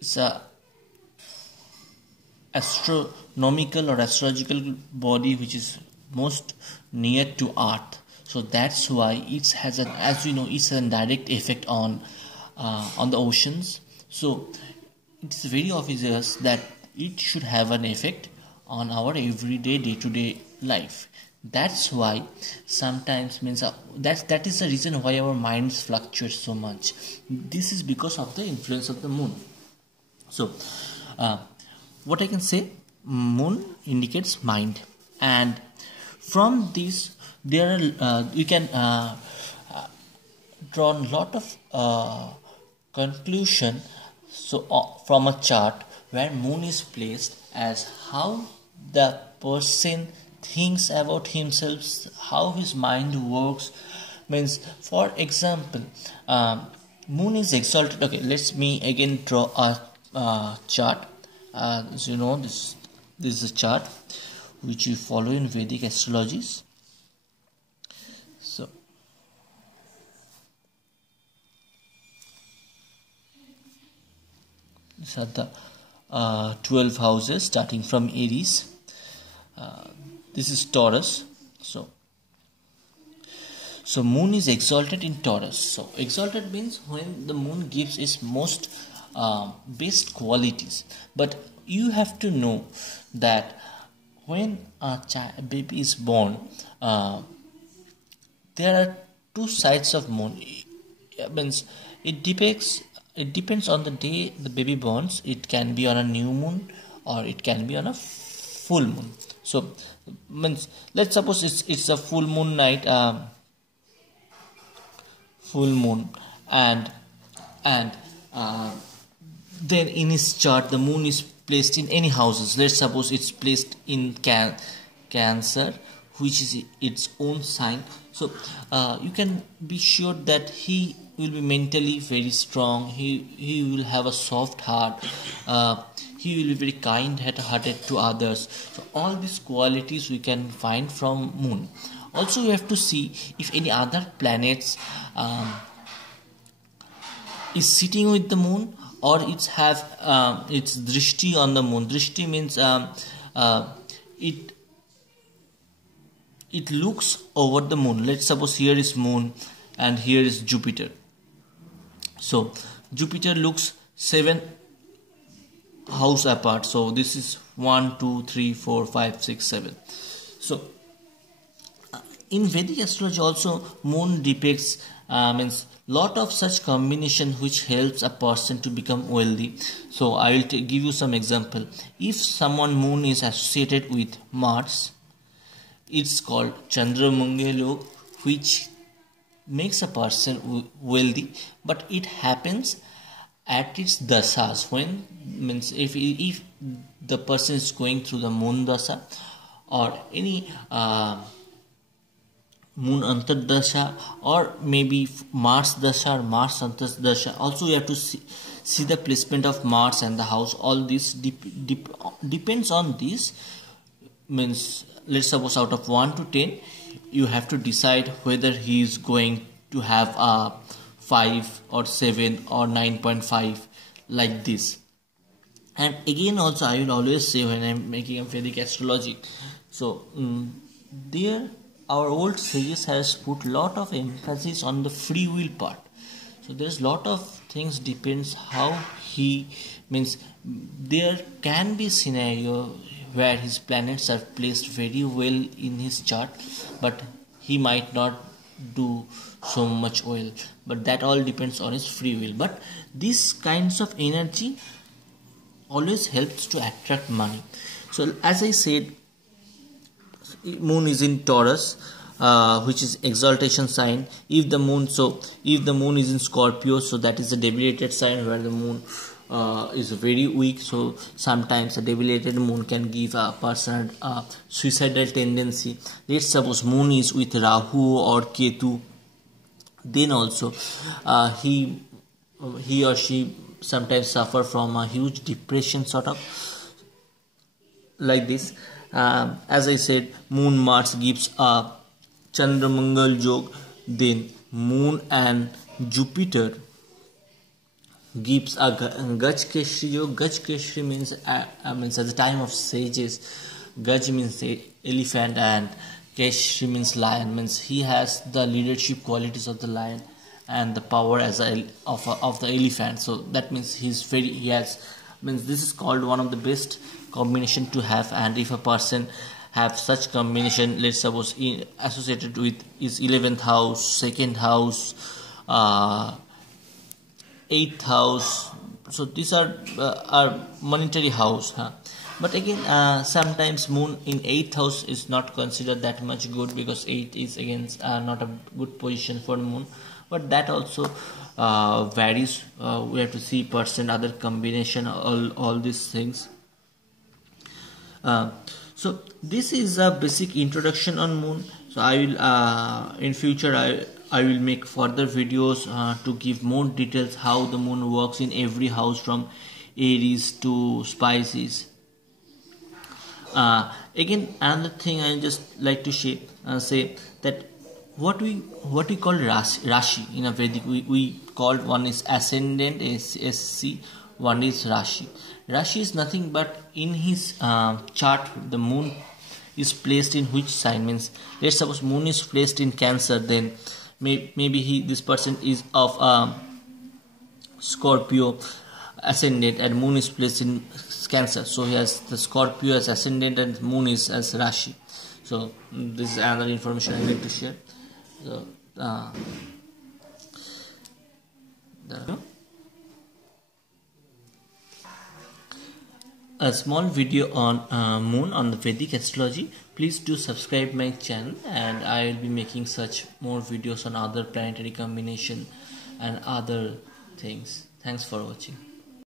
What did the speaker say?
it's a astronomical or astrological body which is most near to Earth. So that's why it has an, as we know, it's a direct effect on the oceans. So it's very obvious that it should have an effect on our everyday day-to-day life. That's why sometimes means that is the reason why our minds fluctuate so much. This is because of the influence of the moon. So what I can say, moon indicates mind, and from this there are you can draw a lot of conclusion. So from a chart where moon is placed, as how the person thinks about himself, how his mind works. Means, for example, moon is exalted. Okay, let's me again draw a chart. As you know, this is a chart which you follow in Vedic astrologies. So these are the 12 houses starting from Aries. This is Taurus. So moon is exalted in Taurus. So exalted means when the moon gives its most best qualities. But you have to know that when a baby is born, there are two sides of moon. It means it depends on the day the baby borns. It can be on a new moon or it can be on a full moon. So means, let's suppose it's a full moon night, full moon, and then in his chart the moon is placed in any houses. Let's suppose it's placed in Cancer, which is its own sign. So you can be sure that he will be mentally very strong. He will have a soft heart. He will be very kind-hearted to others. So all these qualities we can find from moon. Also, you have to see if any other planets is sitting with the moon, or it's have its drishti on the moon. Drishti means it looks over the moon. Let's suppose here is moon and here is Jupiter. So Jupiter looks 7 house apart. So this is 1, 2, 3, 4, 5, 6, 7. So in Vedic astrology also moon depicts means lot of such combination which helps a person to become wealthy. So I will give you some example. If someone moon is associated with Mars, it's called Chandramangal Yog, which makes a person wealthy, but it happens at its dasas. When means if the person is going through the moon dasa or any moon antardasha, or maybe Mars dasha or Mars antardasha. Also you have to see the placement of Mars and the house. All this depends on this. Means, let's suppose out of 1 to 10 you have to decide whether he is going to have a 5 or 7 or 9.5, like this. And again also I will always say when I am making a Vedic astrology, so there our old sages has put lot of emphasis on the free will part. So there's lot of things depends how he means. There can be scenario where his planets are placed very well in his chart, but he might not do so much well. But that all depends on his free will. But these kinds of energy always helps to attract money. So as I said, moon is in Taurus, which is exaltation sign. If the moon is in Scorpio, so that is a debilitated sign where the moon is very weak. So sometimes a debilitated moon can give a person a suicidal tendency. Let's suppose moon is with Rahu or Ketu, then also he or she sometimes suffer from a huge depression, sort of like this. As I said, moon Mars gives a Chandramangal Yog, then moon and Jupiter gives a Gaj Keshri. Gaj Keshri means at the time of sages. Gaj means elephant and Keshri means lion. Means he has the leadership qualities of the lion and the power as of the elephant. So that means he has means this is called one of the best combination to have. And if a person have such combination, let's suppose associated with his 11th house, 2nd house, 8th house, so these are monetary house, huh? But again, sometimes moon in 8th house is not considered that much good, because 8 is against not a good position for moon. But that also varies. We have to see person, other combination, all these things. So this is a basic introduction on moon. So I will in future I will make further videos to give more details how the moon works in every house from Aries to Pisces. Again, another thing I just like to say that what we call Rashi in a Vedic, we called one is ascendant, SC, one is Rashi. Rashi is nothing but in his chart the moon is placed in which sign. Means let's suppose moon is placed in Cancer, then maybe this person is of Scorpio ascendant and moon is placed in Cancer, so he has the Scorpio as ascendant and moon is as Rashi. So this is another information I like to share. So a small video on moon on the Vedic astrology. Please do subscribe my channel, and I will be making such more videos on other planetary combination and other things. Thanks for watching.